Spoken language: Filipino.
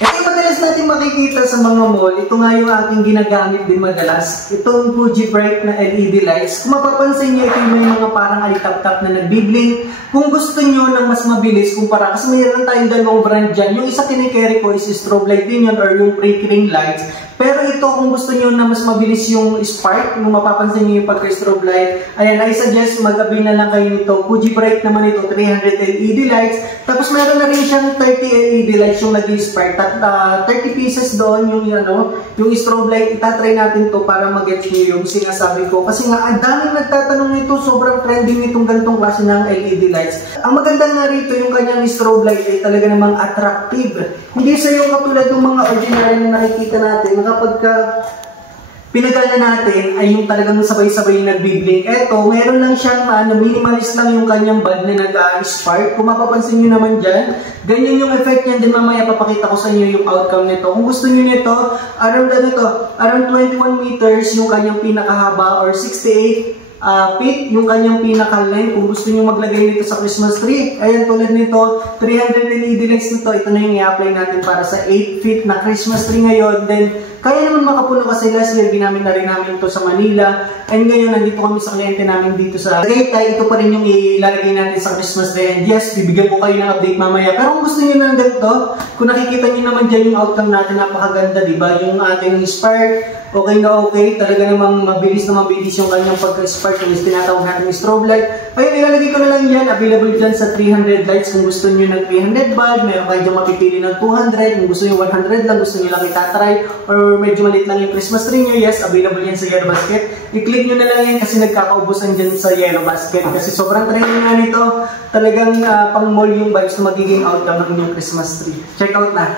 Ito yung madalas natin makikita sa mga mall. Ito nga yung aking ginagamit din madalas. Itong Fuji Bright na LED lights. Kung mapapansin nyo, ito yung may mga parang alitap-tap na nagbiblink. Kung gusto nyo ng mas mabilis kumpara, kasi mayroon tayong dalawang brand dyan. Yung isa kinikerry ko is strobe light din yun or yung pre-ring lights. Pero ito, kung gusto nyo na mas mabilis yung spark, kung mapapansin nyo yung pagka-strobe light, ayan, I suggest mag-abi na lang kayo nito. Fuji Bright naman ito, 300 LED lights. Tapos meron na rin siyang 30 LED lights yung nag-spark. 30 pieces doon yung strobe light. Itatry natin to para mag-get nyo yung sinasabi ko. Kasi nga, ang daming nagtatanong nito, sobrang trending nitong ganitong klase ng LED lights. Ang maganda nga rito, yung kanyang strobe light ay talaga namang attractive. Hindi sa yung katulad ng mga ordinary na nakikita natin, kapag pinagana natin ay yung talagang sabay-sabay nagbiblink. Eto, meron lang siyang minimalist lang yung kanyang bulb na nag-spark. Kung mapapansin nyo naman dyan, ganyan yung effect niyan. Din mamaya papakita ko sa inyo yung outcome nito. Kung gusto nyo nito, around 21 meters yung kanyang pinakahaba or 68 feet yung kanyang pinaka-length. Kung gusto nyo maglagay nito sa Christmas tree, ayan, tulad nito, 300 LED lights nito. Ito na yung i-apply natin para sa 8 feet na Christmas tree ngayon. Then, kaya naman makapuno kasi last year, ginamit na rin namin ito sa Manila. And ngayon, nandito kami sa kliyente namin dito sa Tagaytay. Ito pa rin yung ilalagay natin sa Christmas tree. And yes, bibigyan ko kayo ng update mamaya. Pero kung gusto nyo ng ganito, kung nakikita nyo naman dyan yung outcome natin, napakaganda, diba? Yung ating spark, okay na okay. Talaga namang mabilis yung kanyang pagka-spark. Yung tinatawag natin yung strobe light. Ayun, ilalagay ko na lang yan. Available dyan sa 300 lights. Kung gusto nyo ng 300 bulb, meron kayo dyan mapipili ng 200. Kung gusto nyo 100 lang, gusto nyo lang itatry. Or medyo maliit lang yung Christmas tree nyo, yes, available yan sa Yellow Basket. I-click nyo na lang yan kasi nagkakaubusan dyan sa Yellow Basket. Kasi sobrang trending nga nito. Talagang pang mall yung vibes na magiging outcome ng inyong Christmas tree. Check out na!